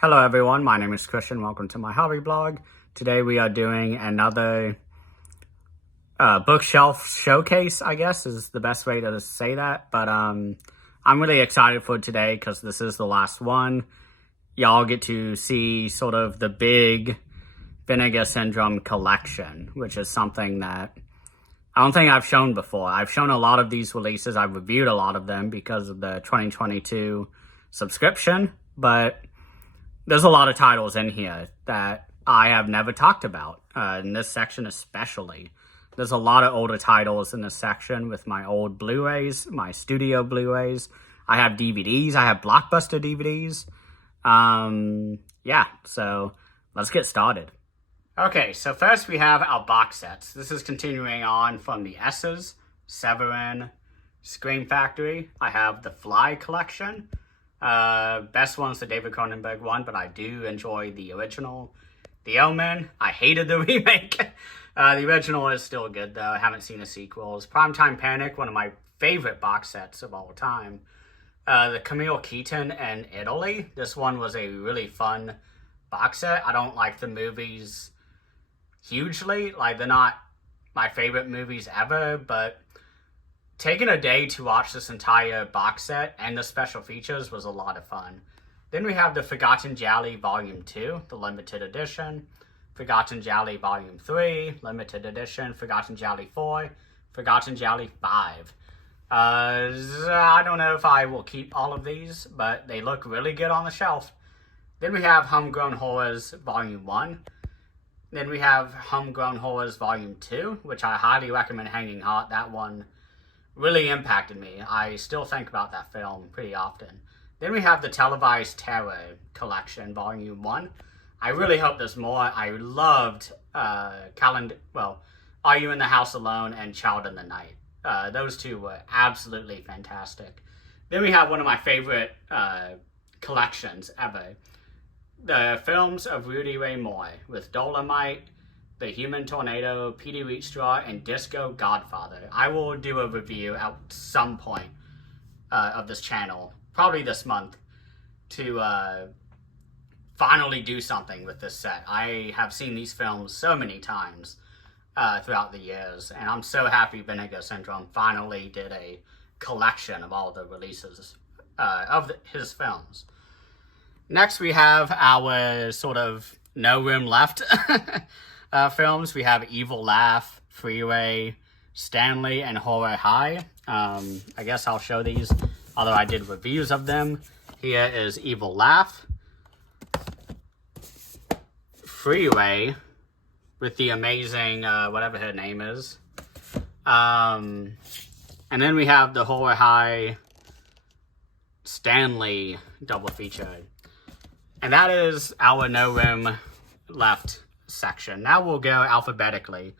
Hello everyone, my name is Christian. Welcome to my hobby blog. Today we are doing another bookshelf showcase, I guess is the best way to say that. But I'm really excited for today because this is the last one. Y'all get to see sort of the big Vinegar Syndrome collection, which is something that I don't think I've shown before. I've shown a lot of these releases. I've reviewed a lot of them because of the 2022 subscription, but there's a lot of titles in here that I have never talked about, in this section especially. There's a lot of older titles in this section with my old Blu-rays, my studio Blu-rays. I have DVDs, I have Blockbuster DVDs. Yeah, so let's get started. Okay, so first we have our box sets. This is continuing on from the S's, Severin, Scream Factory. I have the Fly collection. Best one's the David Cronenberg one, but I do enjoy the original. The Omen, I hated the remake. The original is still good though. I haven't seen the sequels. Primetime Panic, one of my favorite box sets of all time. The Camille Keaton and Italy. This one was a really fun box set. I don't like the movies hugely. Like, they're not my favorite movies ever, but taking a day to watch this entire box set and the special features was a lot of fun. Then we have the Forgotten Jali Volume 2, the limited edition. Forgotten Jali Volume 3, limited edition. Forgotten Jali 4, Forgotten Jali 5. I don't know if I will keep all of these, but they look really good on the shelf. Then we have Homegrown Horrors Volume 1. Then we have Homegrown Horrors Volume 2, which I highly recommend hanging hot. That one really impacted me. I still think about that film pretty often. Then we have the Televised Terror Collection, Volume 1. I really hope there's more. I loved Are You in the House Alone and Child in the Night. Those two were absolutely fantastic. Then we have one of my favorite collections ever. The films of Rudy Ray Moore with Dolomite, The Human Tornado, Petey Wheatstraw, and Disco Godfather. I will do a review at some point of this channel, probably this month, to finally do something with this set. I have seen these films so many times throughout the years, and I'm so happy Vinegar Syndrome finally did a collection of all the releases of his films. Next, we have our sort of no room left films. We have Evil Laugh, Freeway, Stanley, and Horror High. I guess I'll show these, although I did reviews of them. Here is Evil Laugh, Freeway, with the amazing, whatever her name is. And then we have the Horror High Stanley double feature. And that is our no room left section. Now we'll go alphabetically.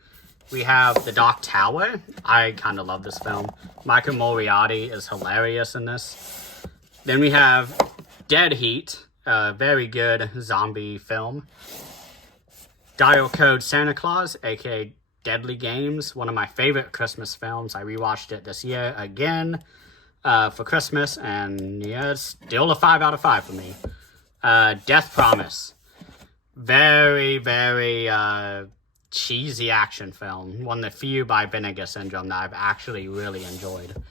We have The Dark Tower. I kind of love this film. Michael Moriarty is hilarious in this. Then we have Dead Heat, a very good zombie film. Dial Code Santa Claus, aka Deadly Games, one of my favorite Christmas films. I rewatched it this year again for Christmas, and yeah, it's still a 5 out of 5 for me. Death Promise. Very, very cheesy action film. One of the few by Vinegar Syndrome that I've actually really enjoyed.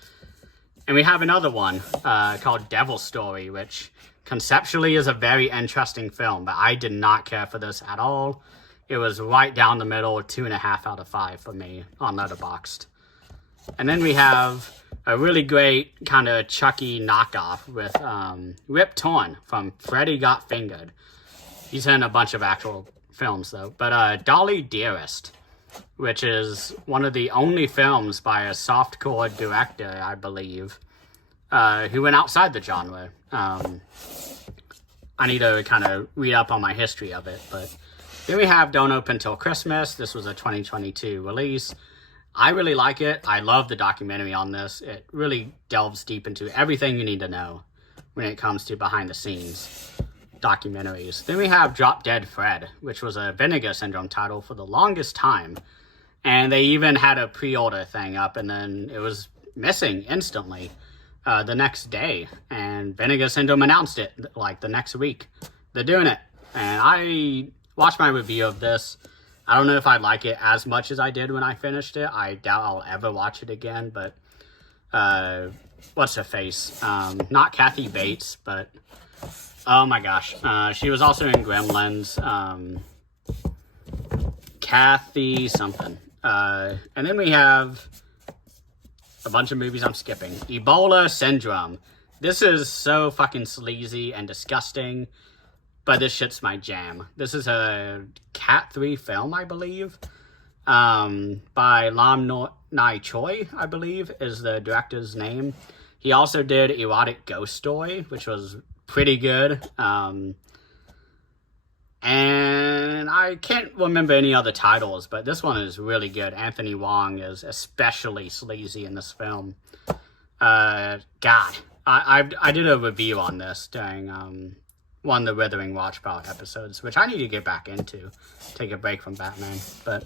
And we have another one called Devil's Story, which conceptually is a very interesting film, but I did not care for this at all. It was right down the middle, 2.5 out of 5 for me on Letterboxd. And then we have a really great kind of Chucky knockoff with Rip Torn from Freddy Got Fingered. He's in a bunch of actual films, though. But Dolly Dearest, which is one of the only films by a softcore director, I believe, who went outside the genre. I need to kind of read up on my history of it. But then we have Don't Open Till Christmas. This was a 2022 release. I really like it. I love the documentary on this. It really delves deep into everything you need to know when it comes to behind the scenes documentaries. Then we have Drop Dead Fred, which was a Vinegar Syndrome title for the longest time. And they even had a pre-order thing up, and then it was missing instantly the next day. And Vinegar Syndrome announced it like the next week. they're doing it. And I watched my review of this. I don't know if I like it as much as I did when I finished it. I doubt I'll ever watch it again, but what's her face? Not Kathy Bates, but oh my gosh. She was also in Gremlins. Kathy something. And then we have a bunch of movies I'm skipping. Ebola Syndrome. This is so fucking sleazy and disgusting, but this shit's my jam. This is a Cat 3 film, I believe, by Lam Nai Choi, I believe, is the director's name. He also did Erotic Ghost Story, which was pretty good. And I can't remember any other titles, but this one is really good. Anthony Wong is especially sleazy in this film. God, I did a review on this during one of the Withering Watchpart episodes, which I need to get back into. Take a break from Batman. But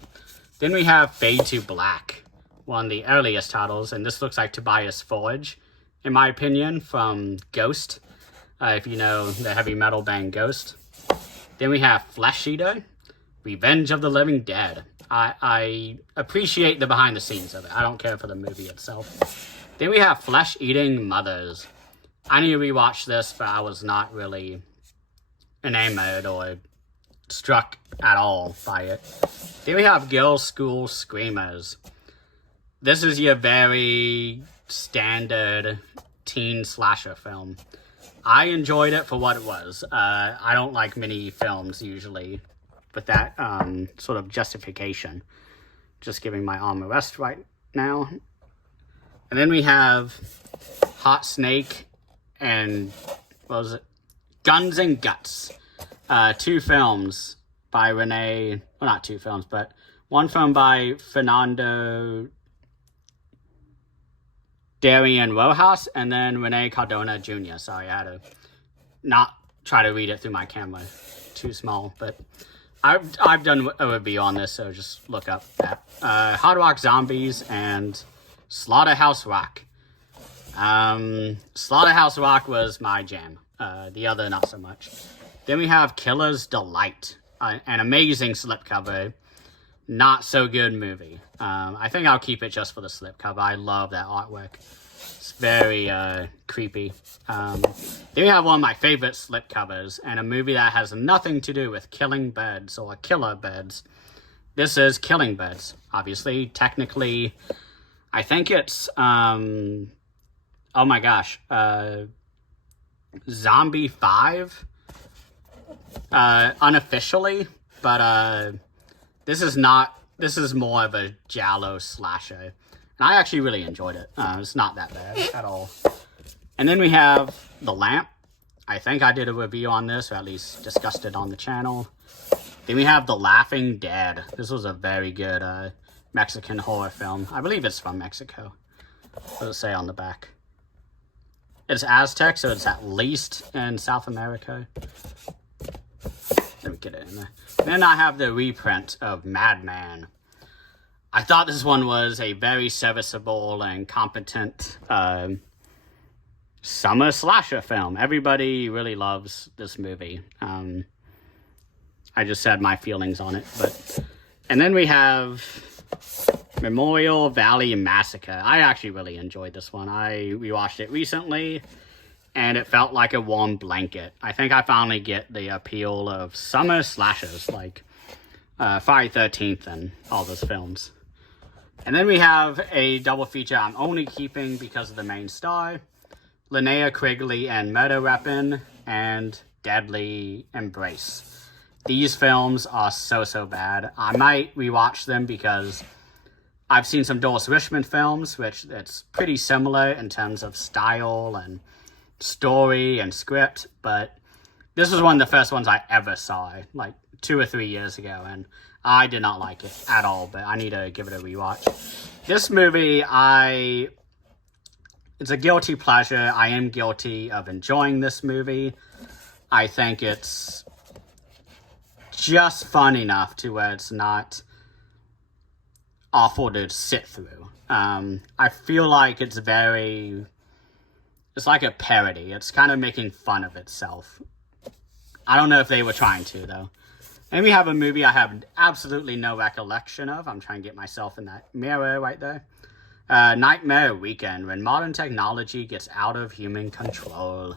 then we have Fade to Black, one of the earliest titles, and this looks like Tobias Forge, in my opinion, from Ghost, if you know the heavy metal band Ghost. Then we have Flesh Eater, Revenge of the Living Dead. I appreciate the behind the scenes of it. I don't care for the movie itself. Then we have Flesh Eating Mothers. I need to rewatch this, but I was not really enamored or struck at all by it. Then we have Girls' School Screamers. This is your very standard teen slasher film. I enjoyed it for what it was. I don't like many films usually with that sort of justification. Just giving my arm a rest right now. And then we have Hot Snake and, what was it? Guns and Guts. Two films by Renee, well, not two films, but one film by Fernando Darien Rojas, and then Renee Cardona Jr. Sorry, I had to not try to read it through my camera. Too small, but I've done a review on this, so just look up that. Hard Rock Zombies and Slaughterhouse Rock. Slaughterhouse Rock was my jam. The other, not so much. Then we have Killer's Delight, an amazing slipcover. Not so good movie. I think I'll keep it just for the slipcover. I love that artwork. It's very creepy. Then we have one of my favorite slipcovers, and a movie that has nothing to do with killing birds or killer birds. This is Killing Birds, obviously. Technically, I think it's, oh my gosh, Zombie 5, unofficially, but this is more of a giallo slasher. And I actually really enjoyed it. It's not that bad at all. And then we have The Lamp. I think I did a review on this, or at least discussed it on the channel. Then we have The Laughing Dead. This was a very good Mexican horror film. I believe it's from Mexico. What does it say on the back? It's Aztec, so it's at least in South America. Let me get it in there. Then I have the reprint of Madman. I thought this one was a very serviceable and competent summer slasher film. Everybody really loves this movie. I just said my feelings on it. And then we have Memorial Valley Massacre. I actually really enjoyed this one. I rewatched it recently, and it felt like a warm blanket. I think I finally get the appeal of summer slashers, like Friday 13th and all those films. And then we have a double feature I'm only keeping because of the main star, Linnea Quigley and Murder Weapon, and Deadly Embrace. These films are so bad. I might rewatch them because I've seen some Doris Richmond films, which it's pretty similar in terms of style and story and script, but this was one of the first ones I ever saw, like 2 or 3 years ago, and I did not like it at all, but I need to give it a rewatch. This movie, it's a guilty pleasure. I am guilty of enjoying this movie. I think it's just fun enough to where it's not awful to sit through. I feel like it's like a parody. It's kind of making fun of itself. I don't know if they were trying to, though. And we have a movie I have absolutely no recollection of. I'm trying to get myself in that mirror right there. Nightmare Weekend, when modern technology gets out of human control.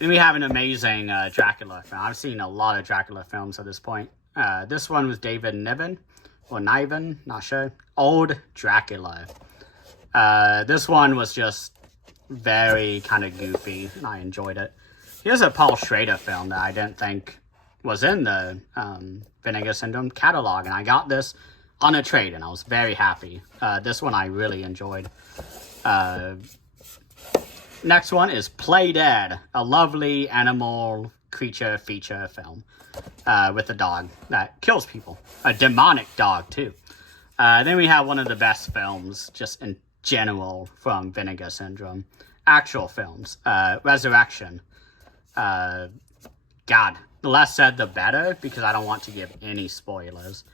Then we have an amazing Dracula film. I've seen a lot of Dracula films at this point. This one was David Niven, or Niven, not sure. Old Dracula. This one was just very kind of goofy, and I enjoyed it. Here's a Paul Schrader film that I didn't think was in the Vinegar Syndrome catalog, and I got this on a trade, and I was very happy. This one I really enjoyed. Next one is Play Dead, a lovely animal creature feature film with a dog that kills people. A demonic dog, too. Then we have one of the best films, just in general, from Vinegar Syndrome. Actual films. Resurrection. God, the less said, the better, because I don't want to give any spoilers.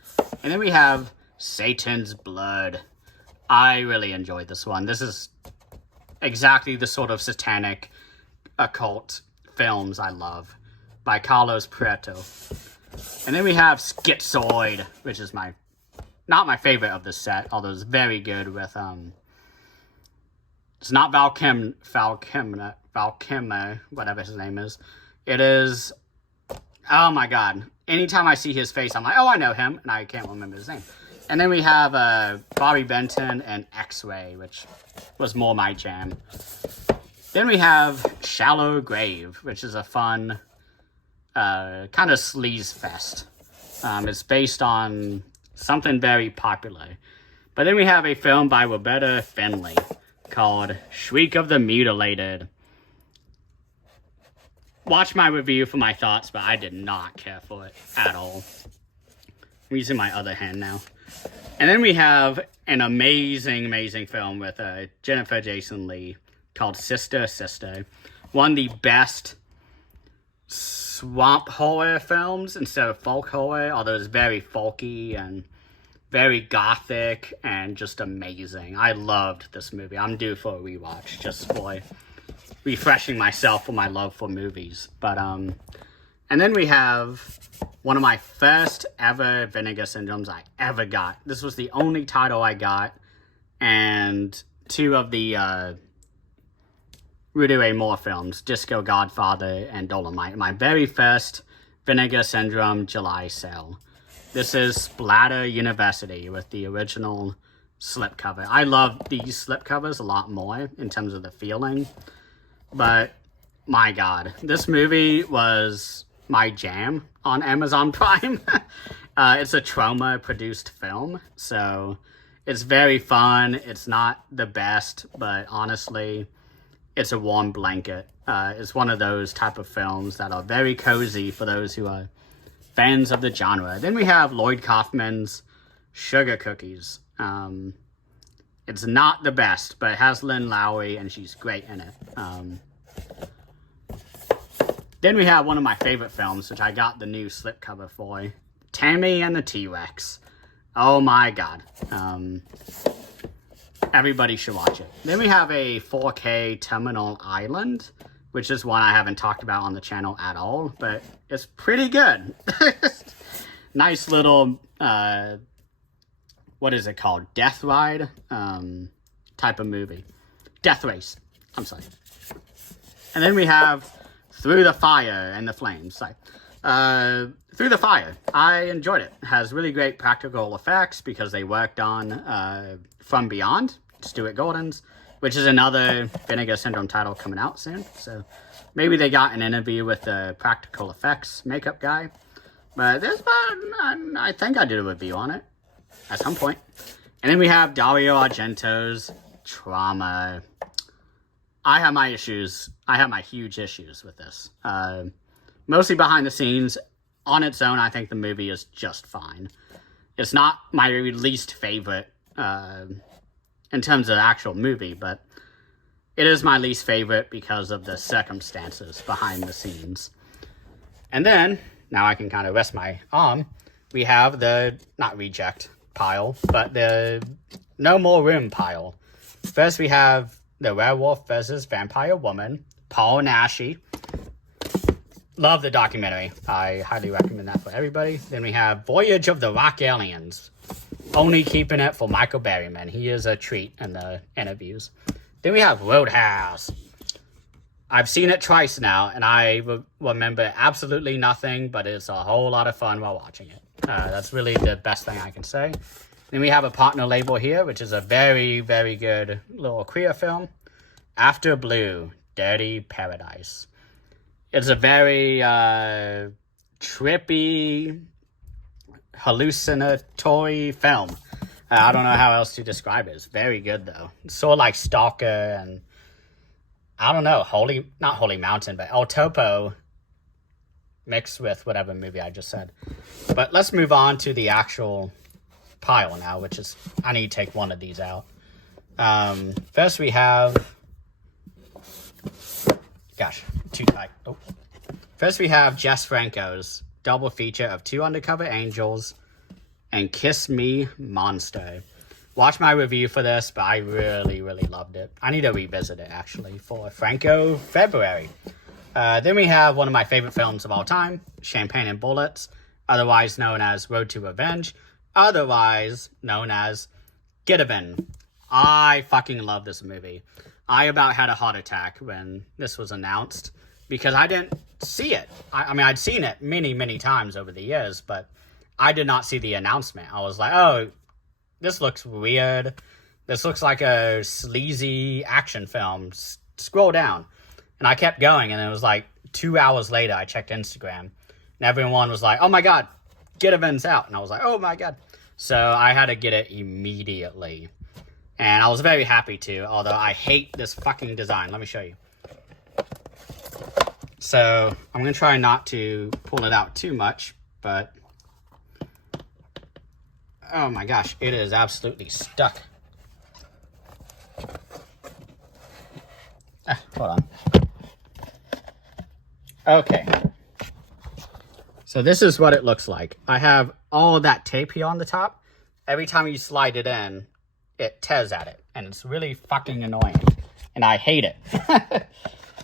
And then we have Satan's Blood. I really enjoyed this one. This is exactly the sort of satanic, occult films I love, by Carlos Prieto. And then we have Schizoid, which is not my favorite of the set, although it's very good with, it's not Val Kilmer, whatever his name is. It is, oh my god. Anytime I see his face, I'm like, oh, I know him, and I can't remember his name. And then we have Bobby Benton and X-Ray, which was more my jam. Then we have Shallow Grave, which is a fun, kind of sleaze fest. It's based on something very popular. But then we have a film by Roberta Findlay called Shriek of the Mutilated. Watch my review for my thoughts, but I did not care for it at all. I'm using my other hand now. And then we have an amazing, amazing film with Jennifer Jason Leigh called Sister, Sister. One of the best swamp horror films instead of folk horror, although it's very folky and very gothic and just amazing. I loved this movie. I'm due for a rewatch just for refreshing myself for my love for movies. But and then we have one of my first ever Vinegar Syndromes I ever got. This was the only title I got, and two of the Rudy Ray Moore films, Disco Godfather and Dolomite. My very first Vinegar Syndrome July sale. This is Splatter University with the original slipcover. I love these slipcovers a lot more in terms of the feeling. But, my god, this movie was my jam on Amazon Prime. It's a Troma-produced film, so it's very fun. It's not the best, but honestly, it's a warm blanket. It's one of those type of films that are very cozy for those who are fans of the genre. Then we have Lloyd Kaufman's Sugar Cookies. It's not the best, but it has Lynn Lowry, and she's great in it. Then we have one of my favorite films, which I got the new slipcover for, Tammy and the T-Rex. Oh my god. Everybody should watch it. Then we have a 4K Terminal Island, which is one I haven't talked about on the channel at all, but it's pretty good. Nice little, what is it called? Death Ride type of movie. Death Race. I'm sorry. And then we have Through the Fire and the Flames. Sorry. Through the Fire. I enjoyed it. It has really great practical effects because they worked on From Beyond, Stuart Gordon's, which is another Vinegar Syndrome title coming out soon. So maybe they got an interview with the practical effects makeup guy. But this one, I think I did a review on it at some point. And then we have Dario Argento's Trauma. I have my issues. I have my huge issues with this. Mostly behind the scenes. On its own, I think the movie is just fine. It's not my least favorite in terms of the actual movie, but it is my least favorite because of the circumstances behind the scenes. And then, now I can kind of rest my arm, we have the, not reject pile, but the No More Room pile. First we have The Werewolf vs. Vampire Woman, Paul Naschy. Love the documentary. I highly recommend that for everybody. Then we have Voyage of the Rock Aliens. Only keeping it for Michael Berryman. He is a treat in the interviews. Then we have Roadhouse. I've seen it twice now, and I remember absolutely nothing, but it's a whole lot of fun while watching it. That's really the best thing I can say. Then we have a partner label here, which is a very, very good little queer film. After Blue, Dirty Paradise. It's a very trippy, hallucinatory film. I don't know how else to describe it. It's very good, though. It's sort of like Stalker and, I don't know, not Holy Mountain, but El Topo mixed with whatever movie I just said. But let's move on to the actual pile now, which is, I need to take one of these out. First we have, gosh, too tight. Oh. First we have Jess Franco's double feature of Two Undercover Angels and Kiss Me Monster. Watch my review for this, but I really, really loved it. I need to revisit it, actually, for Franco February. Then we have one of my favorite films of all time, Champagne and Bullets, otherwise known as Road to Revenge, otherwise known as Get Even. I fucking love this movie. I about had a heart attack when this was announced because I didn't see it. I mean, I'd seen it many, many times over the years, but I did not see the announcement. I was like, oh, this looks weird. This looks like a sleazy action film. Scroll down. And I kept going, and it was like 2 hours later, I checked Instagram, and everyone was like, oh my God, Get Even's out. And I was like, oh my God. So I had to get it immediately. And I was very happy to, although I hate this fucking design. Let me show you. So I'm going to try not to pull it out too much, but oh my gosh, it is absolutely stuck. Hold on. Okay. So this is what it looks like. I have all of that tape here on the top. Every time you slide it in, it tears at it. And it's really fucking annoying. And I hate it.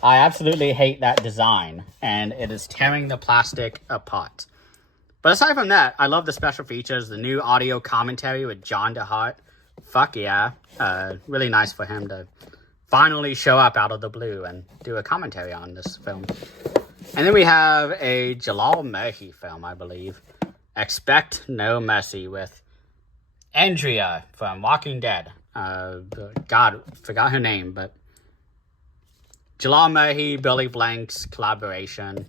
I absolutely hate that design. And it is tearing the plastic apart. But aside from that, I love the special features. The new audio commentary with John DeHart. Fuck yeah. Really nice for him to finally show up out of the blue and do a commentary on this film. And then we have a Jalal Merhi film, I believe. Expect No Mercy with Andrea from Walking Dead. God, forgot her name, but Jalal Merhi, Billy Blank's collaboration.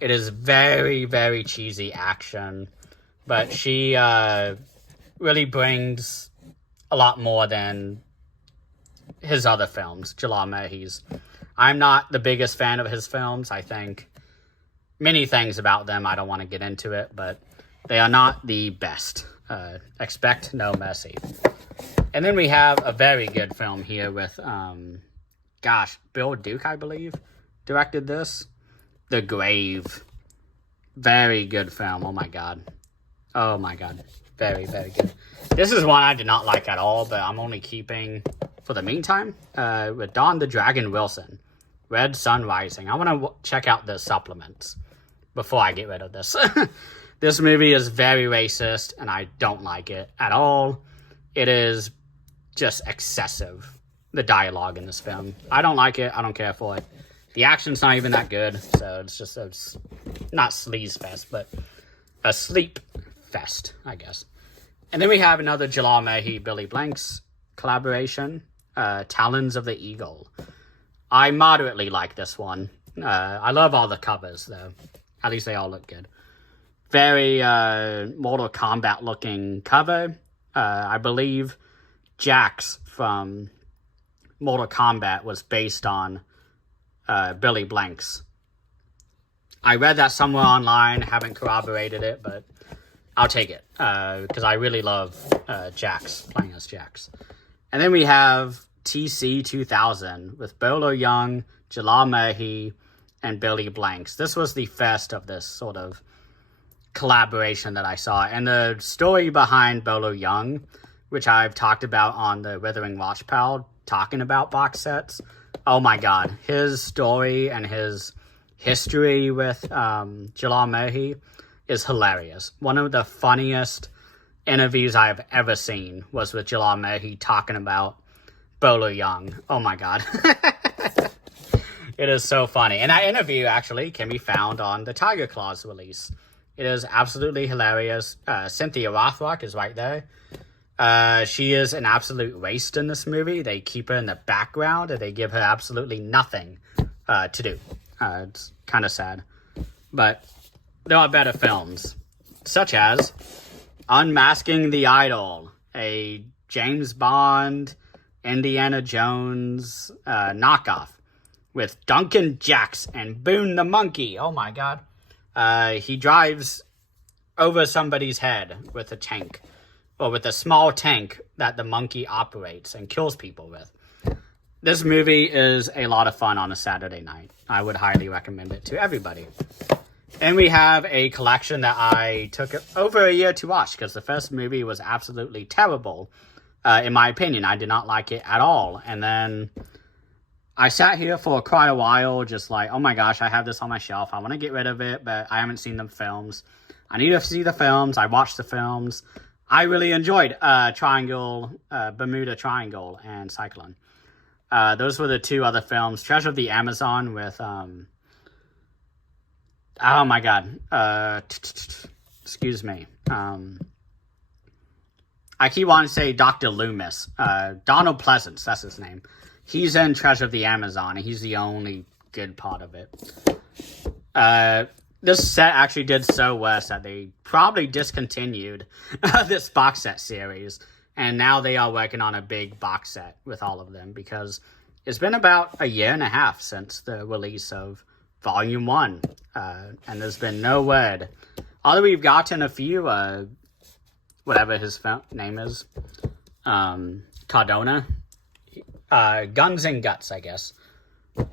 It is very, very cheesy action, but she really brings a lot more than his other films, Jalal Merhi's. I'm not the biggest fan of his films. I think many things about them, I don't want to get into it, but they are not the best. Expect No Mercy. And then we have a very good film here with, Bill Duke, I believe, directed this. The Grave. Very good film. Oh my God. Oh my God. Very, very good. This is one I did not like at all, but I'm only keeping for the meantime. With Don the Dragon Wilson. Red Sun Rising. I want to check out the supplements before I get rid of this. This movie is very racist, and I don't like it at all. It is just excessive, the dialogue in this film. I don't like it. I don't care for it. The action's not even that good, so it's not sleaze fest, but a sleep fest, I guess. And then we have another Jalal Merhi, Billy Blanks collaboration, Talons of the Eagle. I moderately like this one. I love all the covers, though. At least they all look good. Very Mortal Kombat looking cover. I believe Jax from Mortal Kombat was based on Billy Blanks. I read that somewhere online, haven't corroborated it, but I'll take it because I really love Jax, playing as Jax. And then we have TC 2000 with Bolo Young, Jalal Merhi, and Billy Blanks. This was the first of this sort of collaboration that I saw. And the story behind Bolo Young, which I've talked about on the Withering Watchpal, talking about box sets. Oh my God. His story and his history with Jalal Mohi is hilarious. One of the funniest interviews I've ever seen was with Jalal Mohi talking about Bolo Young. Oh my god. It is so funny. And that interview actually can be found on the Tiger Claws release. It is absolutely hilarious. Cynthia Rothrock is right there. She is an absolute waste in this movie. They keep her in the background and they give her absolutely nothing to do. It's kind of sad. But there are better films, such as Unmasking the Idol, a James Bond, Indiana Jones knockoff with Duncan Jacks and Boone the Monkey. Oh my god. He drives over somebody's head with a tank, or with a small tank that the monkey operates and kills people with. This movie is a lot of fun on a Saturday night. I would highly recommend it to everybody. And we have a collection that I took over a year to watch because the first movie was absolutely terrible. In my opinion, I did not like it at all. And then I sat here for quite a while just like, oh my gosh, I have this on my shelf. I want to get rid of it, but I haven't seen the films. I need to see the films. I watched the films. I really enjoyed Bermuda Triangle and Cyclone. Those were the two other films. Treasure of the Amazon with, oh my god, excuse me. I keep wanting to say Dr. Loomis. Donald Pleasance, that's his name. He's in Treasure of the Amazon, and he's the only good part of it. This set actually did so well that they probably discontinued this box set series. And now they are working on a big box set with all of them because it's been about a year and a half since the release of Volume 1. And there's been no word. Although we've gotten a few, whatever his name is, Cardona. Guns and Guts, I guess,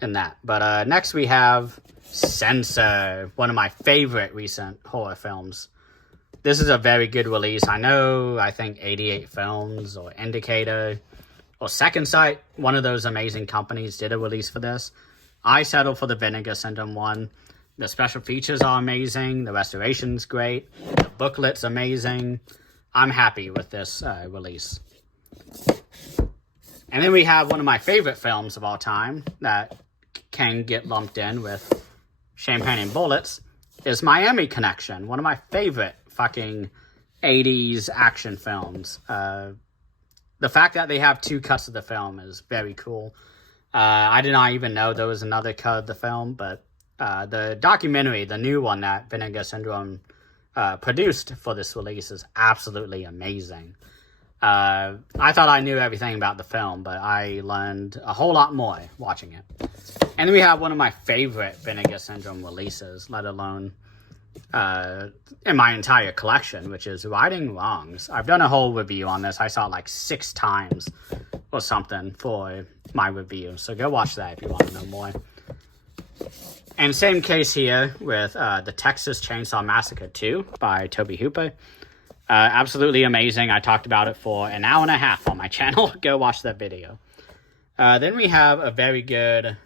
in that. But next we have Censor, one of my favorite recent horror films. This is a very good release. I think 88 Films or Indicator or Second Sight, one of those amazing companies did a release for this. I settled for the Vinegar Syndrome one. The special features are amazing. The restoration's great. The booklet's amazing. I'm happy with this release. And then we have one of my favorite films of all time that can get lumped in with Champagne and Bullets is Miami Connection, one of my favorite fucking 80s action films. The fact that they have two cuts of the film is very cool. I did not even know there was another cut of the film, but the documentary, the new one that Vinegar Syndrome produced for this release is absolutely amazing. I thought I knew everything about the film, but I learned a whole lot more watching it. And then we have one of my favorite Vinegar Syndrome releases, let alone in my entire collection, which is Righting Wrongs. I've done a whole review on this. I saw it like 6 times or something for my review. So go watch that if you want to know more. And same case here with the Texas Chainsaw Massacre 2 by Tobe Hooper. Absolutely amazing. I talked about it for an hour and a half on my channel. Go watch that video. Then we have a very good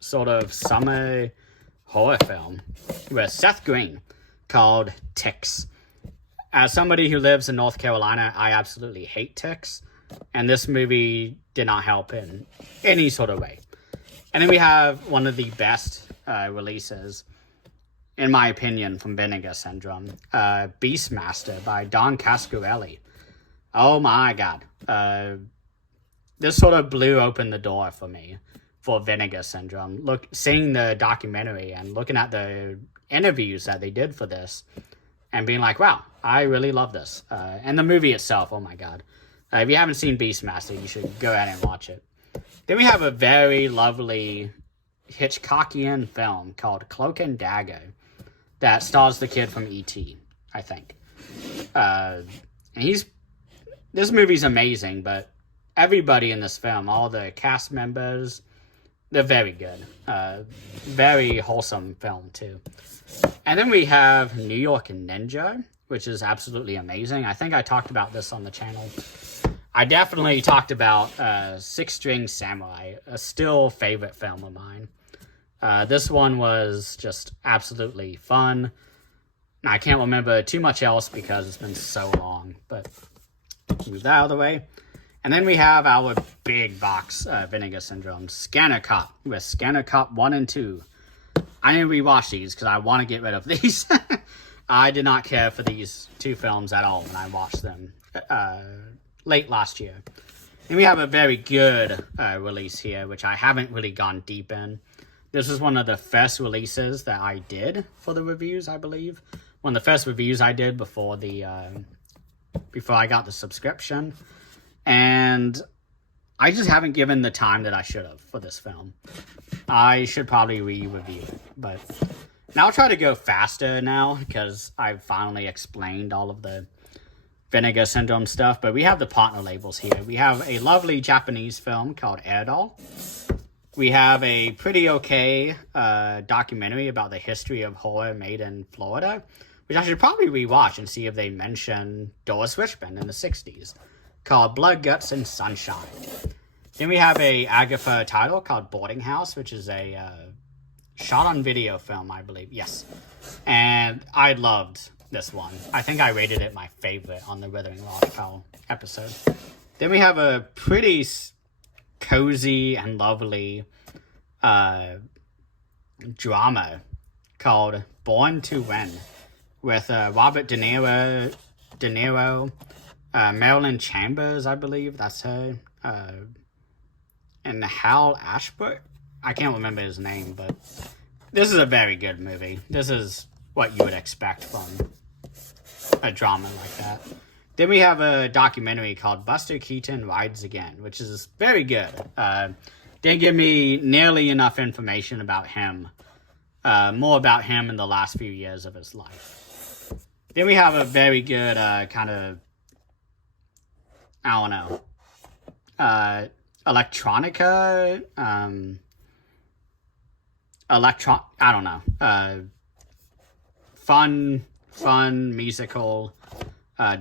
sort of summer horror film with Seth Green called Ticks. As somebody who lives in North Carolina, I absolutely hate ticks. And this movie did not help in any sort of way. And then we have one of the best releases, in my opinion, from Vinegar Syndrome, Beastmaster by Don Coscarelli. Oh my god. This sort of blew open the door for me for Vinegar Syndrome. Seeing the documentary and looking at the interviews that they did for this and being like, wow, I really love this. And the movie itself, oh my god. If you haven't seen Beastmaster, you should go ahead and watch it. Then we have a very lovely Hitchcockian film called Cloak and Dagger that stars the kid from E.T., I think. And this movie's amazing, but everybody in this film, all the cast members, they're very good. Very wholesome film, too. And then we have New York Ninja, which is absolutely amazing. I think I talked about this on the channel. I definitely talked about Six String Samurai, a still favorite film of mine. This one was just absolutely fun. I can't remember too much else because it's been so long, but move that out of the way. And then we have our big box Vinegar Syndrome Scanner Cop with Scanner Cop 1 and 2. I didn't rewatch these because I want to get rid of these. I did not care for these two films at all when I watched them late last year. And we have a very good release here, which I haven't really gone deep in. This was one of the first releases that I did for the reviews, I believe. One of the first reviews I did before I got the subscription. And I just haven't given the time that I should have for this film. I should probably re-review it. But now I'll try to go faster now because I've finally explained all of the Vinegar Syndrome stuff. But we have the partner labels here. We have a lovely Japanese film called Air Doll. We have a pretty okay documentary about the history of horror made in Florida, which I should probably rewatch and see if they mention Doris Richmond in the 60s, called Blood, Guts, and Sunshine. Then we have a Agatha title called Boarding House, which is a shot-on-video film, I believe. Yes. And I loved this one. I think I rated it my favorite on the Withering Lodgepole episode. Then we have a pretty cozy and lovely drama called Born to Win with Robert De Niro, Marilyn Chambers, I believe that's her, and Hal Ashbrook. I can't remember his name, but this is a very good movie. This is what you would expect from a drama like that. Then we have a documentary called Buster Keaton Rides Again, which is very good. They give me nearly enough information about him, more about him in the last few years of his life. Then we have a very good kind of, I don't know, electronica, I don't know, fun musical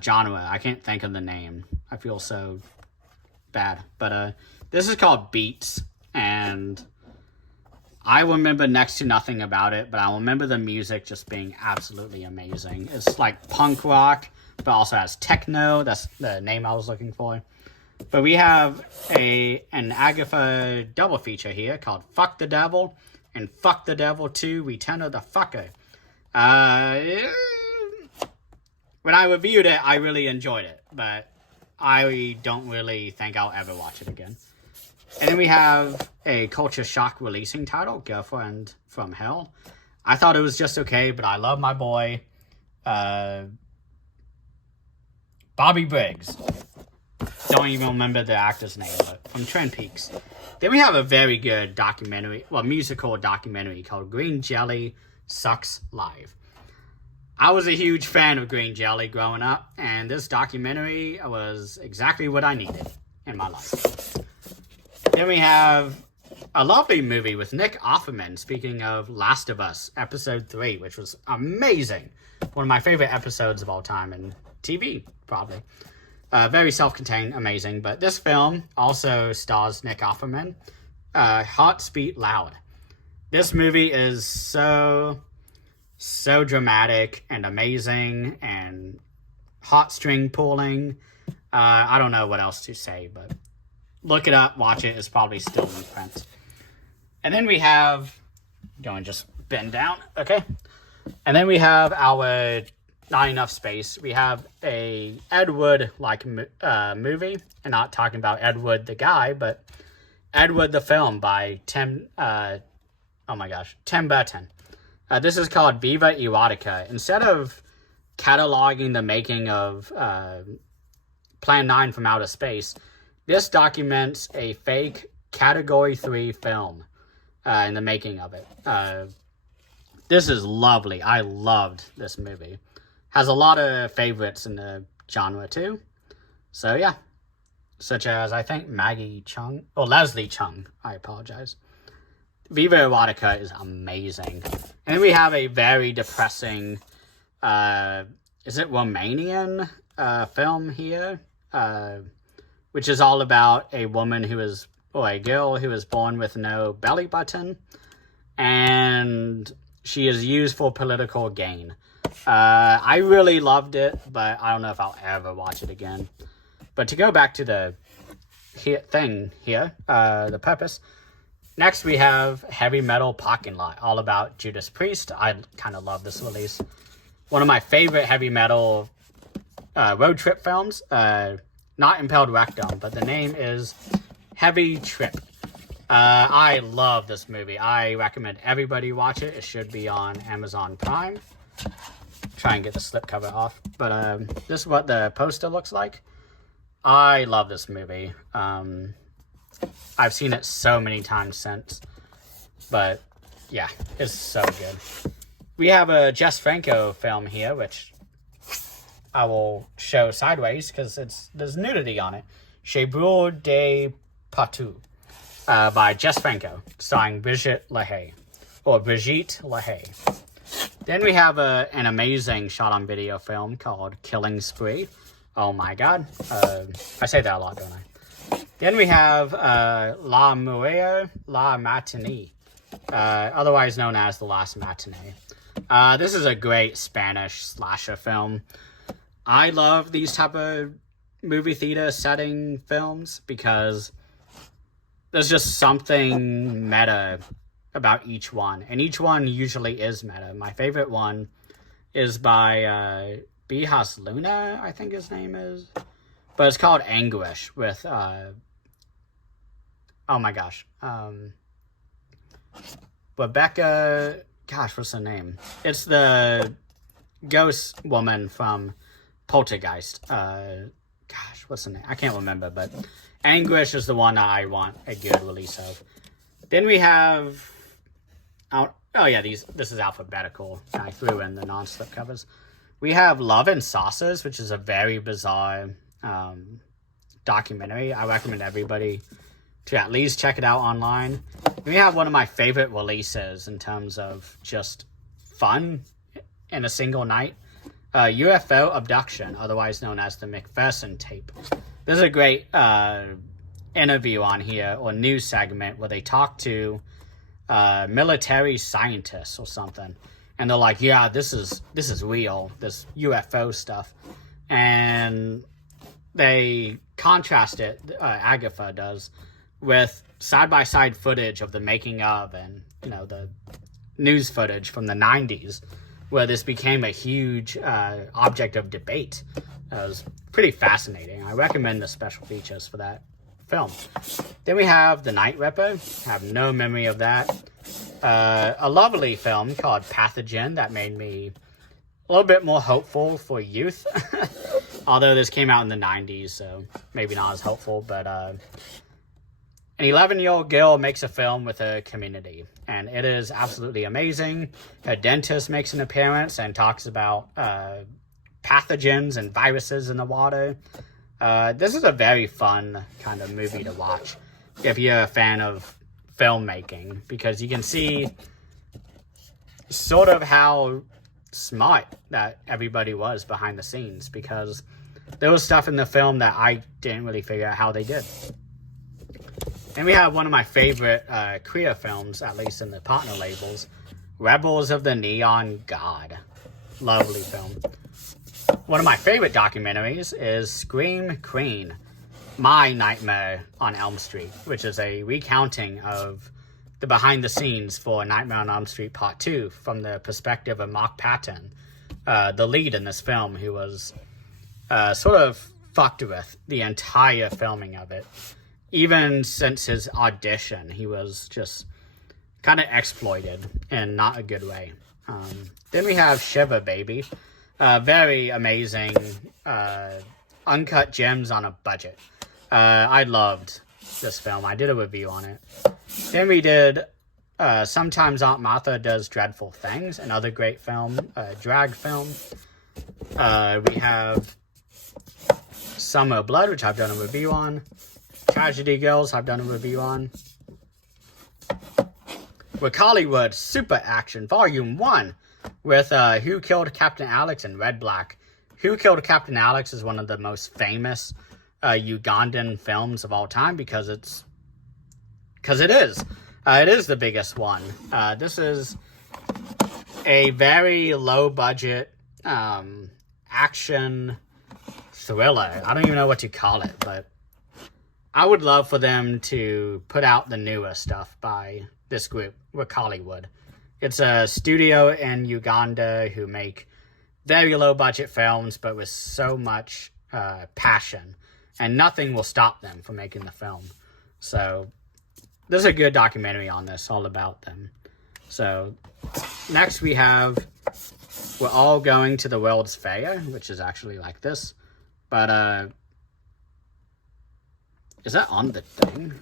genre. I can't think of the name. I feel so bad. But this is called Beats, and I remember next to nothing about it, but I remember the music just being absolutely amazing. It's like punk rock, but also has techno. That's the name I was looking for. But we have an Agatha double feature here called Fuck the Devil and Fuck the Devil 2 Return of the Fucker. When I reviewed it, I really enjoyed it, but I don't really think I'll ever watch it again. And then we have a culture shock releasing title, Girlfriend from Hell. I thought it was just okay, but I love my boy, Bobby Briggs. Don't even remember the actor's name, but from Twin Peaks. Then we have a very good musical documentary called Green Jelly Sucks Live. I was a huge fan of Green Jelly growing up, and this documentary was exactly what I needed in my life. Then we have a lovely movie with Nick Offerman, speaking of Last of Us, Episode 3, which was amazing. One of my favorite episodes of all time in TV, probably. Very self-contained, amazing. But this film also stars Nick Offerman. Heart Beat Loud. This movie is so dramatic and amazing and heartstring pulling. I don't know what else to say, but look it up, watch it. It's probably still in print. And then we have, going just bend down, okay? And then we have our Not Enough Space. We have a Ed Wood-like movie, and not talking about Ed Wood the guy, but Ed Wood the film by Tim Burton. This is called Viva Erotica. Instead of cataloging the making of Plan 9 from Outer Space, this documents a fake Category 3 film in the making of it. This is lovely. I loved this movie. Has a lot of favorites in the genre too. So yeah. Such as, I think, Leslie Chung. I apologize. Viva Erotica is amazing. And then we have a very depressing, is it Romanian film here? Which is all about a girl who is born with no belly button. and she is used for political gain. I really loved it, but I don't know if I'll ever watch it again. But to go back to the the purpose. Next, we have Heavy Metal Parking Lot, all about Judas Priest. I kind of love this release. One of my favorite heavy metal road trip films. Not Impaled Rectum, but the name is Heavy Trip. I love this movie. I recommend everybody watch it. It should be on Amazon Prime. Try and get the slipcover off. But this is what the poster looks like. I love this movie. I've seen it so many times since. But, yeah, it's so good. We have a Jess Franco film here, which I will show sideways because there's nudity on it. Chez Brûle de Poitou by Jess Franco, starring Brigitte Lahaye. Then we have an amazing shot-on-video film called Killing Spree. Oh my god. I say that a lot, don't I? Then we have La Muerte La Matinee, otherwise known as The Last Matinee. This is a great Spanish slasher film. I love these type of movie theater setting films because there's just something meta about each one. And each one usually is meta. My favorite one is by Bijas Luna, I think his name is. But it's called Anguish with, oh my gosh. Rebecca, gosh, what's her name? It's the ghost woman from Poltergeist. Gosh, what's her name? I can't remember, but Anguish is the one I want a good release of. Then we have, oh yeah, this is alphabetical. I threw in the non-slip covers. We have Love and Saucers, which is a very bizarre documentary. I recommend everybody to at least check it out online. We have one of my favorite releases in terms of just fun in a single night. UFO Abduction, otherwise known as the McPherson Tape. There's a great interview on here, or news segment, where they talk to military scientists or something. And they're like, yeah, this is real, this UFO stuff. And they contrast it, Agatha does, with side-by-side footage of the making of and, the news footage from the 90s, where this became a huge object of debate. It was pretty fascinating. I recommend the special features for that film. Then we have The Night Ripper. I have no memory of that. A lovely film called Pathogen that made me a little bit more hopeful for youth. Although this came out in the 90s, so maybe not as hopeful. But an 11-year-old girl makes a film with a community, and it is absolutely amazing. A dentist makes an appearance and talks about pathogens and viruses in the water. This is a very fun kind of movie to watch if you're a fan of filmmaking, because you can see sort of how smart that everybody was behind the scenes, because there was stuff in the film that I didn't really figure out how they did. And we have one of my favorite queer films, at least in the partner labels, Rebels of the Neon God. Lovely film. One of my favorite documentaries is Scream Queen, My Nightmare on Elm Street, which is a recounting of the behind the scenes for Nightmare on Elm Street Part 2 from the perspective of Mark Patton, the lead in this film, who was sort of fucked with the entire filming of it. Even since his audition, he was just kind of exploited in not a good way. Then we have Shiver Baby. Very amazing, uncut gems on a budget. I loved this film. I did a review on it. Then we did Sometimes Aunt Martha Does Dreadful Things, another great film, drag film. We have Summer Blood, which I've done a review on. Tragedy Girls, I've done a review on. With Hollywood Super Action Volume 1 with Who Killed Captain Alex and Red Black. Who Killed Captain Alex is one of the most famous Ugandan films of all time because it is. It is the biggest one. This is a very low budget action thriller. I don't even know what to call it, but I would love for them to put out the newer stuff by this group, Hollywood. It's a studio in Uganda who make very low budget films, but with so much passion, and nothing will stop them from making the film. So there's a good documentary on this, all about them. So next we have We're All Going to the World's Fair, which is actually like this. But is that on the thing?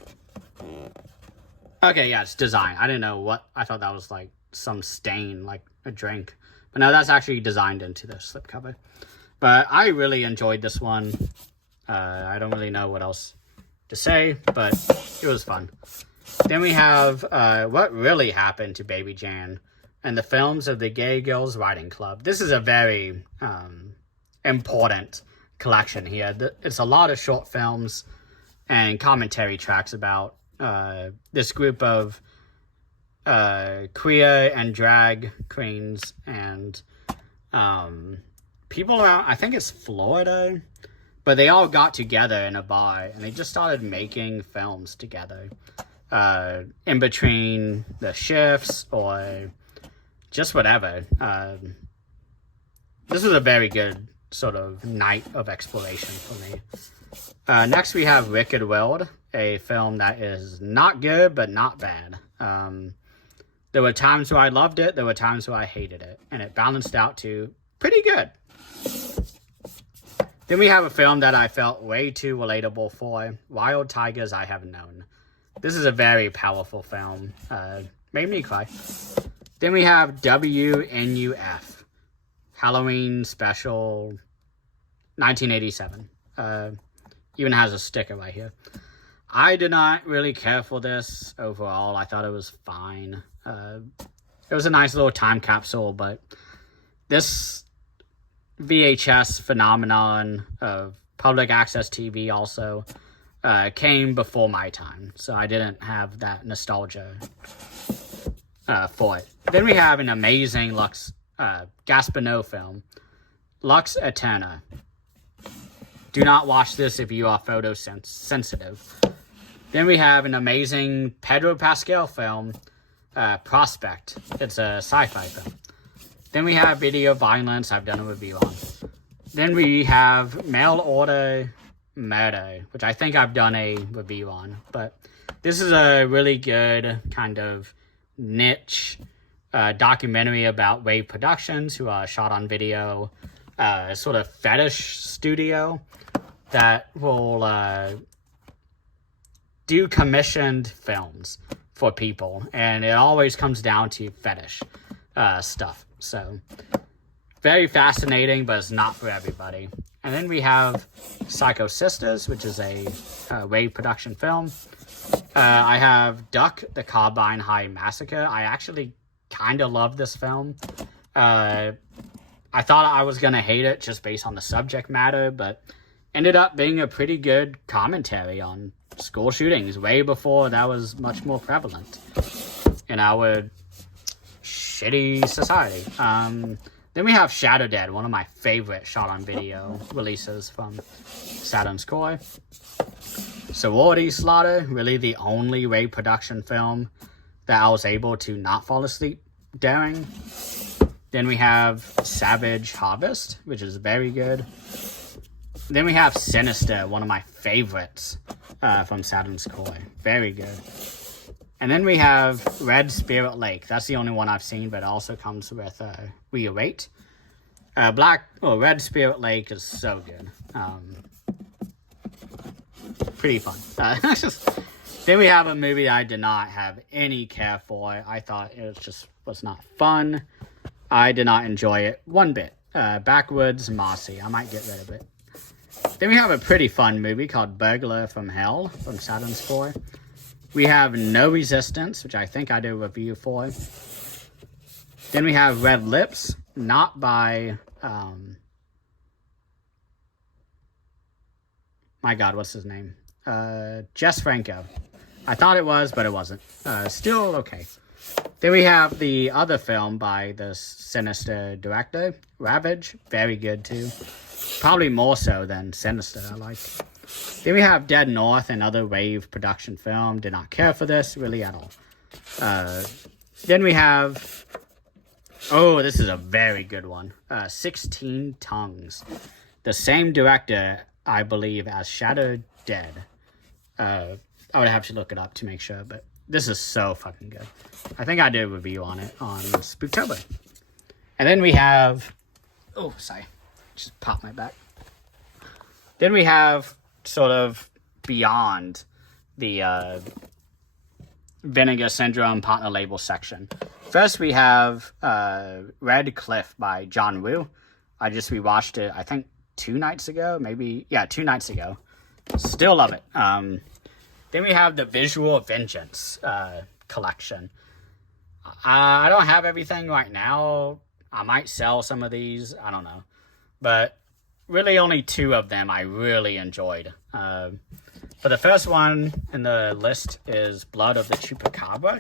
Okay, yeah, it's design. I didn't know what, I thought that was like some stain, like a drink. But no, that's actually designed into the slipcover. But I really enjoyed this one. I don't really know what else to say, but it was fun. Then we have What Really Happened to Baby Jan and the Films of the Gay Girls Writing Club. This is a very important collection here. It's a lot of short films and commentary tracks about this group of queer and drag queens and people around, I think it's Florida, but they all got together in a bar and they just started making films together in between the shifts or just whatever. This was a very good sort of night of exploration for me. Next we have Wicked World, a film that is not good but not bad. There were times where I loved it, there were times where I hated it, and it balanced out to pretty good. Then we have a film that I felt way too relatable for, Wild Tigers I Have Known. This is a very powerful film. Made me cry. Then we have WNUF, Halloween Special 1987. Even has a sticker right here. I did not really care for this overall. I thought it was fine. It was a nice little time capsule, but this VHS phenomenon of public access TV also came before my time, so I didn't have that nostalgia for it. Then we have an amazing Gaspino film, Lux Eterna. Do not watch this if you are photosensitive. Then we have an amazing Pedro Pascal film, Prospect. It's a sci-fi film. Then we have Video Violence, I've done a review on. Then we have Mail Order Murder, which I think I've done a review on. But this is a really good kind of niche documentary about Wave Productions, who are shot on video, sort of fetish studio that will do commissioned films for people, and it always comes down to fetish stuff. So very fascinating, but it's not for everybody. And then we have Psycho Sisters, which is a Wave production film. I have Duck, the Carbine High Massacre. I actually kind of love this film. I thought I was going to hate it just based on the subject matter, but ended up being a pretty good commentary on school shootings way before that was much more prevalent in our shitty society. Then we have Shadow Dead, one of my favorite shot-on-video releases from Saturn's Core. Sorority Slaughter, really the only Wave production film that I was able to not fall asleep during. Then we have Savage Harvest, which is very good. Then we have Sinister, one of my favorites from Saturn's Core. Very good. And then we have Red Spirit Lake. That's the only one I've seen, but it also comes with Reawait. Red Spirit Lake is so good. Pretty fun. Then we have a movie I did not have any care for. I thought it was not fun. I did not enjoy it one bit. Backwoods Mossy. I might get rid of it. Then we have a pretty fun movie called Burglar from Hell from Saturn's Core. We have No Resistance, which I think I did a review for. Then we have Red Lips, not by, my God, what's his name? Jess Franco. I thought it was, but it wasn't. Still okay. Then we have the other film by this sinister director, Ravage. Very good too. Probably more so than Sinister, I like. Then we have Dead North, another wave production film. Did not care for this really at all. Then we have... Oh, this is a very good one. 16 Tongues. The same director, I believe, as Shadow Dead. I would have to look it up to make sure, but this is so fucking good. I think I did a review on it on Spooktober. And then we have... Oh, sorry. Just popped my back. Then we have sort of beyond the Vinegar Syndrome partner label section. First, we have Red Cliff by John Woo. I just rewatched it, I think, 2 nights ago. Maybe, yeah, 2 nights ago. Still love it. Then we have the Visual Vengeance collection. I don't have everything right now. I might sell some of these. I don't know. But really only 2 of them I really enjoyed. But the first one in the list is Blood of the Chupacabra.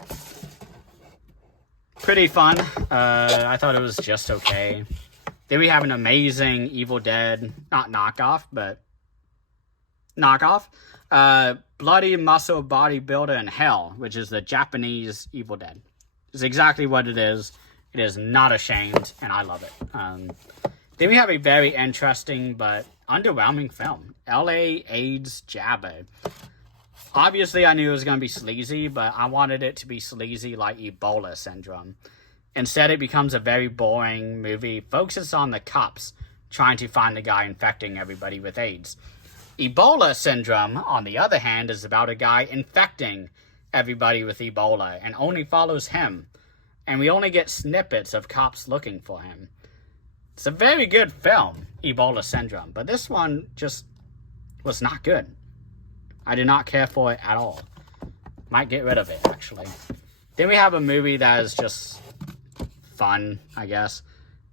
Pretty fun. I thought it was just okay. Then we have an amazing Evil Dead, not knockoff, but knockoff. Bloody Muscle Bodybuilder in Hell, which is the Japanese Evil Dead. It's exactly what it is. It is not ashamed, and I love it. Then we have a very interesting but underwhelming film, L.A. AIDS Jabber. Obviously, I knew it was going to be sleazy, but I wanted it to be sleazy like Ebola Syndrome. Instead, it becomes a very boring movie, focuses on the cops trying to find the guy infecting everybody with AIDS. Ebola Syndrome, on the other hand, is about a guy infecting everybody with Ebola and only follows him. And we only get snippets of cops looking for him. It's a very good film, Ebola Syndrome, but this one just was not good. I did not care for it at all. Might get rid of it, actually. Then we have a movie that is just fun, I guess.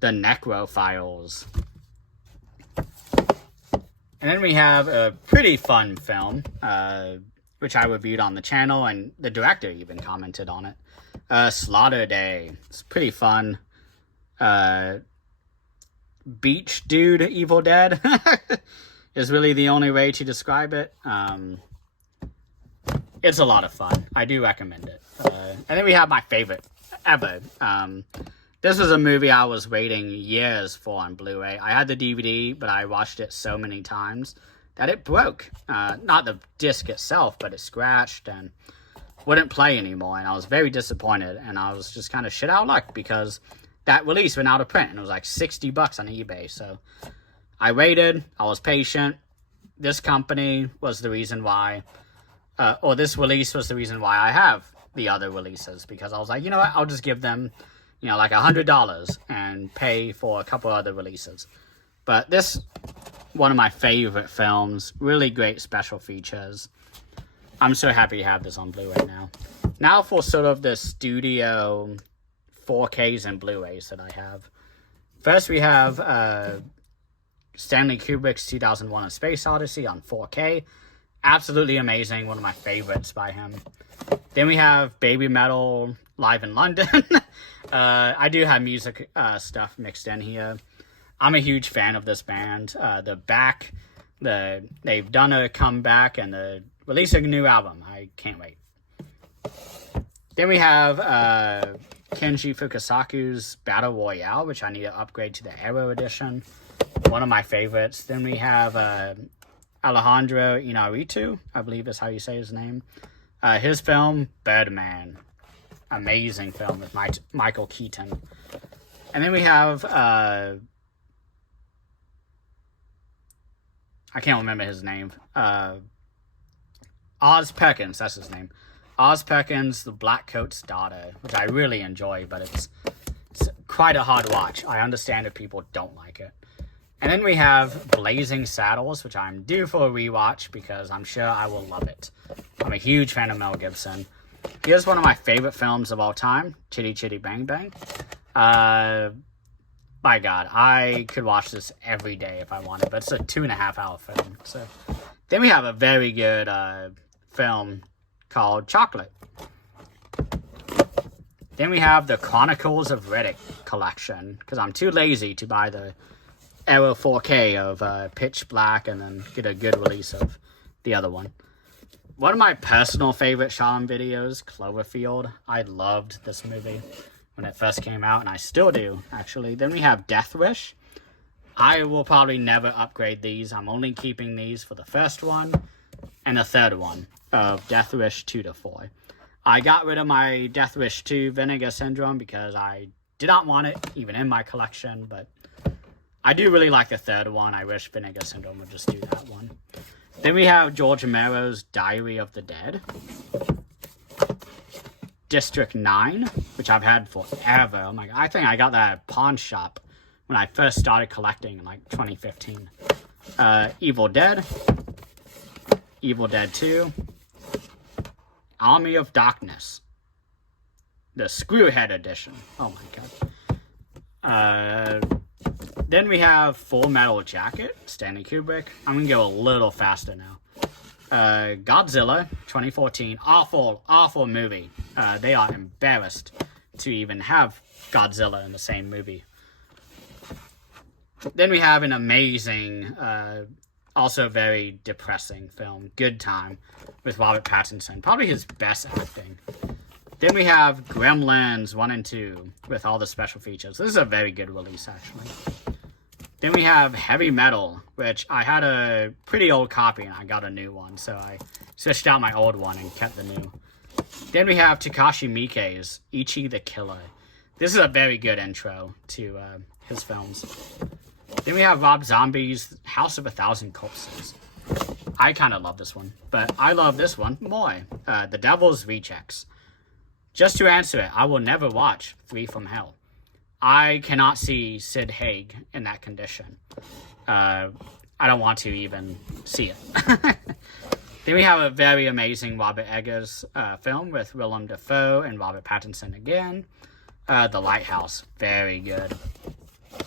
The Necro Files. And then we have a pretty fun film, which I reviewed on the channel, and the director even commented on it. Slaughter Day. It's pretty fun. Beach Dude Evil Dead is really the only way to describe it. It's a lot of fun. I do recommend it. And then we have my favorite ever. This was a movie I was waiting years for on Blu-ray. I had the DVD, but I watched it so many times that it broke. Not the disc itself, but it scratched and wouldn't play anymore. And I was very disappointed. And I was just kind of shit out of luck because that release went out of print. And it was like $60 on eBay. So I waited. I was patient. This company was the reason why, or this release was the reason why I have the other releases. Because I was like, you know what? I'll just give them, you know, like $100 and pay for a couple other releases. But this, one of my favorite films, really great special features. I'm so happy to have this on Blu-ray now. Now for sort of the studio 4Ks and Blu-rays that I have. First we have Stanley Kubrick's 2001: A Space Odyssey on 4K. Absolutely amazing, one of my favorites by him. Then we have Baby Metal Live in London. I do have music stuff mixed in here. I'm a huge fan of this band. They've done a comeback and the release a new album. I can't wait. Then we have Kenji Fukasaku's Battle Royale, which I need to upgrade to the Aero Edition. One of my favorites. Then we have Alejandro Inarritu, I believe is how you say his name. His film, Birdman. Amazing film with Michael Keaton. And then we have, I can't remember his name. Oz Perkins, that's his name. Oz Perkins, The Black Coat's Daughter, which I really enjoy, but it's quite a hard watch. I understand if people don't like it. And then we have Blazing Saddles, which I'm due for a rewatch because I'm sure I will love it. I'm a huge fan of Mel Gibson. Here's one of my favorite films of all time, Chitty Chitty Bang Bang. By God, I could watch this every day if I wanted, but it's a 2.5 hour film. So then we have a very good film called Chocolate. Then we have the Chronicles of Riddick collection, because I'm too lazy to buy the Arrow 4K of Pitch Black and then get a good release of the other one. One of my personal favorite Shawn videos, Cloverfield. I loved this movie when it first came out, and I still do, actually. Then we have Death Wish. I will probably never upgrade these. I'm only keeping these for the first one and the third one of Death Wish 2 to 4. I got rid of my Death Wish 2 Vinegar Syndrome because I did not want it even in my collection, but I do really like the third one. I wish Vinegar Syndrome would just do that one. Then we have George Romero's Diary of the Dead. District 9, which I've had forever. Oh my God. I think I got that at a pawn shop when I first started collecting in like 2015. Evil Dead. Evil Dead 2. Army of Darkness. The Screwhead Edition. Oh my God. Then we have Full Metal Jacket, Stanley Kubrick. I'm going to go a little faster now. Godzilla, 2014. Awful movie. They are embarrassed to even have Godzilla in the same movie. Then we have an amazing, also very depressing film, Good Time, with Robert Pattinson. Probably his best acting. Then we have Gremlins 1 and 2 with all the special features. This is a very good release, actually. Then we have Heavy Metal, which I had a pretty old copy and I got a new one. So I switched out my old one and kept the new. Then we have Takashi Miike's Ichi the Killer. This is a very good intro to his films. Then we have Rob Zombie's House of a Thousand Corpses. I kind of love this one, but I love this one more. The Devil's Rejects. Just to answer it, I will never watch Free from Hell. I cannot see Sid Haig in that condition. I don't want to even see it. Then we have a very amazing Robert Eggers film with Willem Dafoe and Robert Pattinson again. The Lighthouse, very good.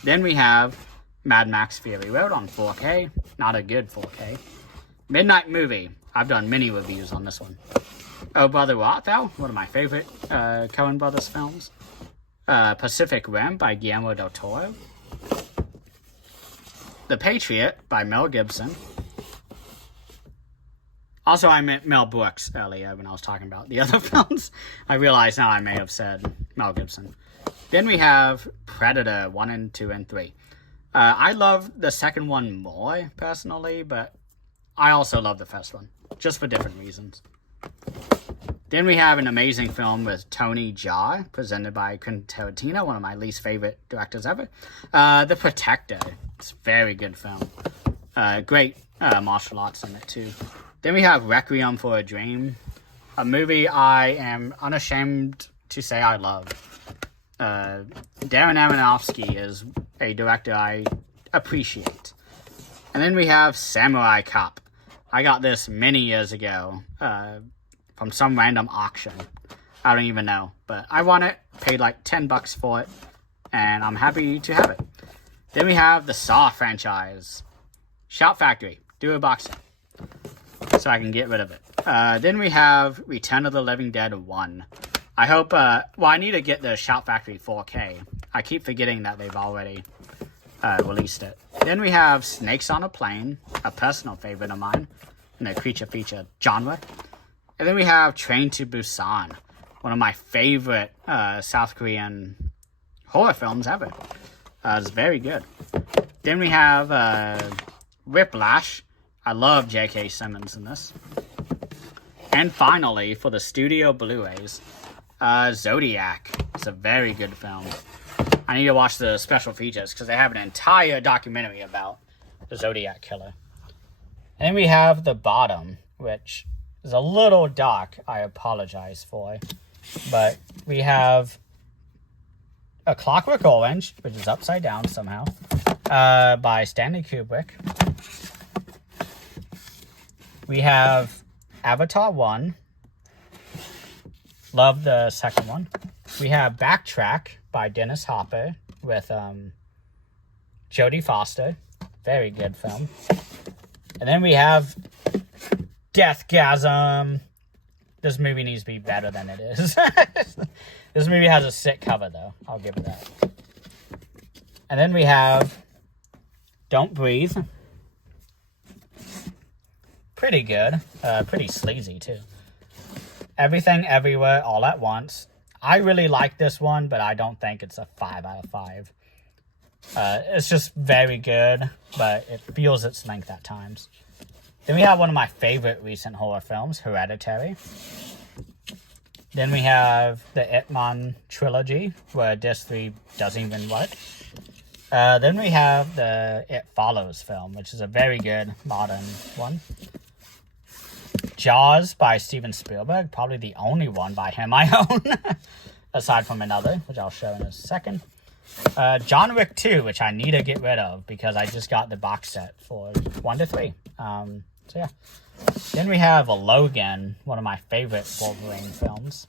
Then we have Mad Max Fury Road on 4K. Not a good 4K. Midnight Movie. I've done many reviews on this one. Oh Brother, Where Art Thou? One of my favorite Coen Brothers films. Pacific Rim by Guillermo del Toro. The Patriot by Mel Gibson. Also, I meant Mel Brooks earlier when I was talking about the other films. I realize now I may have said Mel Gibson. Then we have Predator 1 and 2 and 3. I love the second one more, personally, but I also love the first one, just for different reasons. Then we have an amazing film with Tony Jaa, presented by Quentin Tarantino, one of my least favorite directors ever. The Protector. It's a very good film. Great martial arts in it, too. Then we have Requiem for a Dream, a movie I am unashamed to say I love. Darren Aronofsky is a director I appreciate. And then we have Samurai Cop. I got this many years ago from some random auction. I don't even know. But I won it, paid like $10 for it, and I'm happy to have it. Then we have the Saw franchise. Shout Factory. Do a box set so I can get rid of it. Then we have Return of the Living Dead 1. I hope, I need to get the Shout Factory 4K. I keep forgetting that they've already released it. Then we have Snakes on a Plane, a personal favorite of mine in the creature feature genre. And then we have Train to Busan, one of my favorite South Korean horror films ever. It's very good. Then we have Whiplash. I love J.K. Simmons in this. And finally, for the studio Blu-rays, Zodiac. It's a very good film. I need to watch the special features because they have an entire documentary about the Zodiac Killer. And then we have The Bottom, which is a little dark. I apologize for. But we have A Clockwork Orange, which is upside down somehow, by Stanley Kubrick. We have Avatar 1. Love the second one. We have Backtrack by Dennis Hopper with Jodie Foster. Very good film. And then we have Deathgasm this movie needs to be better than it is. This movie has a sick cover, though. I'll give it that. And then we have Don't Breathe. Pretty good. Pretty sleazy, too. Everything, Everywhere, All at Once. I really like this one, but I don't think it's a 5 out of 5. It's just very good, but it feels its length at times. Then we have one of my favorite recent horror films, Hereditary. Then we have the Ip Man trilogy, where Disc 3 doesn't even work. Then we have the It Follows film, which is a very good modern one. Jaws by Steven Spielberg, probably the only one by him I own, aside from another, which I'll show in a second. John Wick 2, which I need to get rid of because I just got the box set for 1 to 3. So yeah. Then we have Logan, one of my favorite Wolverine films.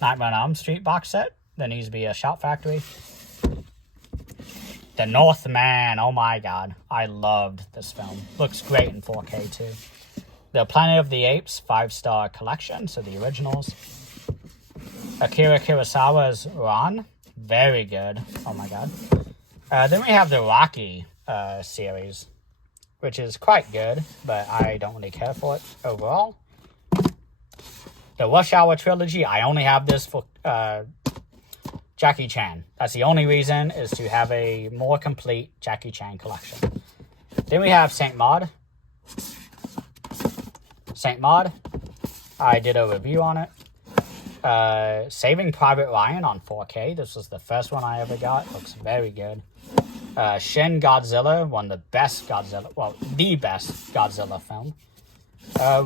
Nightmare on Elm Street box set. There needs to be a Shout Factory. The Northman, oh my god. I loved this film. Looks great in 4K too. The Planet of the Apes 5-star collection, so the originals. Akira Kurosawa's Ran, very good. Oh my god. Then we have the Rocky series, which is quite good, but I don't really care for it overall. The Rush Hour trilogy, I only have this for Jackie Chan. That's the only reason, is to have a more complete Jackie Chan collection. Then we have Saint Maud. Saint Maud, I did a review on it. Saving Private Ryan on 4K. This was the first one I ever got. Looks very good. Shin Godzilla, one of the best Godzilla, well, the best Godzilla film.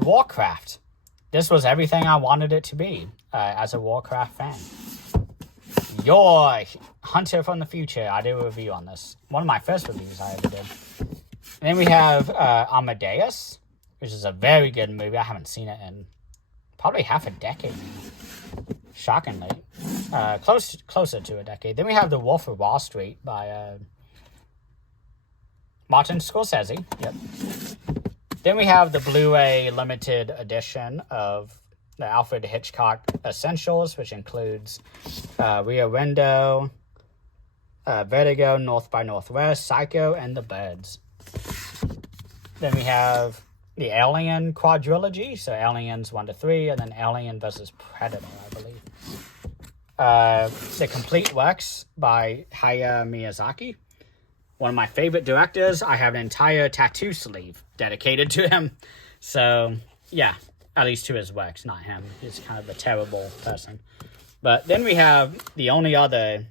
Warcraft. This was everything I wanted it to be as a Warcraft fan. Your Hunter from the Future. I did a review on this. One of my first reviews I ever did. And then we have Amadeus, which is a very good movie. I haven't seen it in probably half a decade now. Shockingly. Closer to a decade. Then we have The Wolf of Wall Street by Martin Scorsese. Yep. Then we have the Blu-ray limited edition of the Alfred Hitchcock Essentials, which includes Rear Window, Vertigo, North by Northwest, Psycho, and The Birds. Then we have the Alien quadrilogy, so Aliens 1 to 3, and then Alien vs. Predator, I believe. The Complete Works by Hayao Miyazaki. One of my favorite directors. I have an entire tattoo sleeve dedicated to him. So, yeah, at least to his works, not him. He's kind of a terrible person. But then we have the only other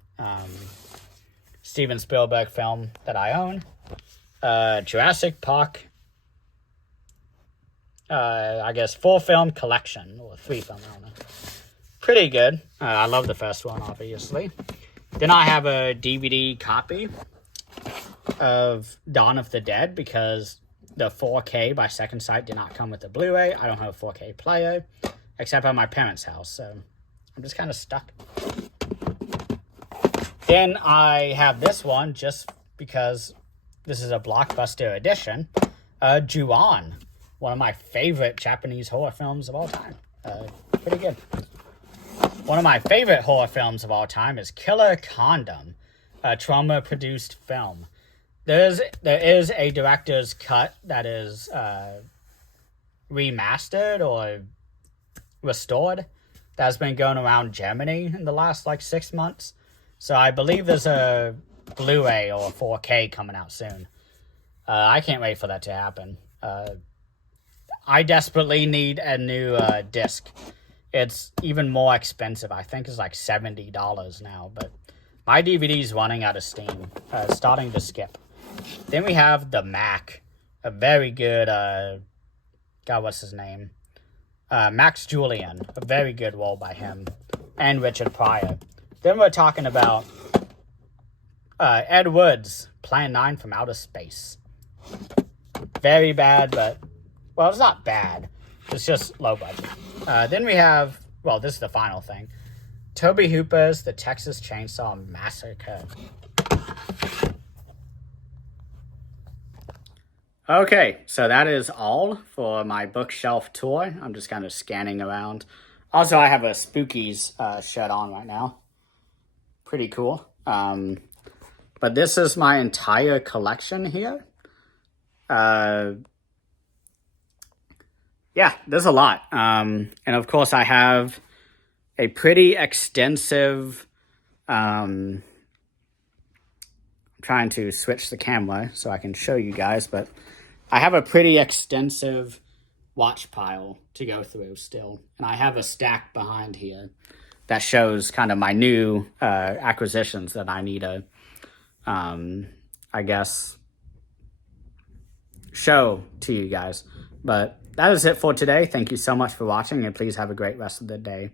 Steven Spielberg film that I own. Jurassic Park, I guess 4-film collection, or 3-film, I don't know. Pretty good. I love the first one, obviously. Then I have a DVD copy of Dawn of the Dead, because the 4K by Second Sight did not come with the Blu-ray. I don't have a 4K player, except at my parents' house, so I'm just kind of stuck. Then I have this one, just because this is a Blockbuster edition. Ju-On, one of my favorite Japanese horror films of all time. Pretty good. One of my favorite horror films of all time is Killer Condom, a Trauma-produced film. There is a director's cut that is remastered or restored that's been going around Germany in the last 6 months. So I believe there's a Blu-ray or 4K coming out soon. I can't wait for that to happen. I desperately need a new disc. It's even more expensive. I think it's $70 now, but my DVD's running out of steam. Starting to skip. Then we have The Mac, a very good, God, what's his name? Max Julian, a very good role by him, and Richard Pryor. Then we're talking about Ed Wood's Plan 9 from Outer Space. Very bad, but, well, it's not bad. It's just low budget. Then we have, well, this is the final thing. Tobe Hooper's The Texas Chainsaw Massacre. Okay, so that is all for my bookshelf tour. I'm just kind of scanning around. Also, I have a Spookies shirt on right now. Pretty cool. But this is my entire collection here. Yeah, there's a lot. And of course, I have a pretty extensive. I'm trying to switch the camera so I can show you guys, but I have a pretty extensive watch pile to go through still. And I have a stack behind here that shows kind of my new acquisitions that I need to, I guess, show to you guys. But that is it for today. Thank you so much for watching, and please have a great rest of the day.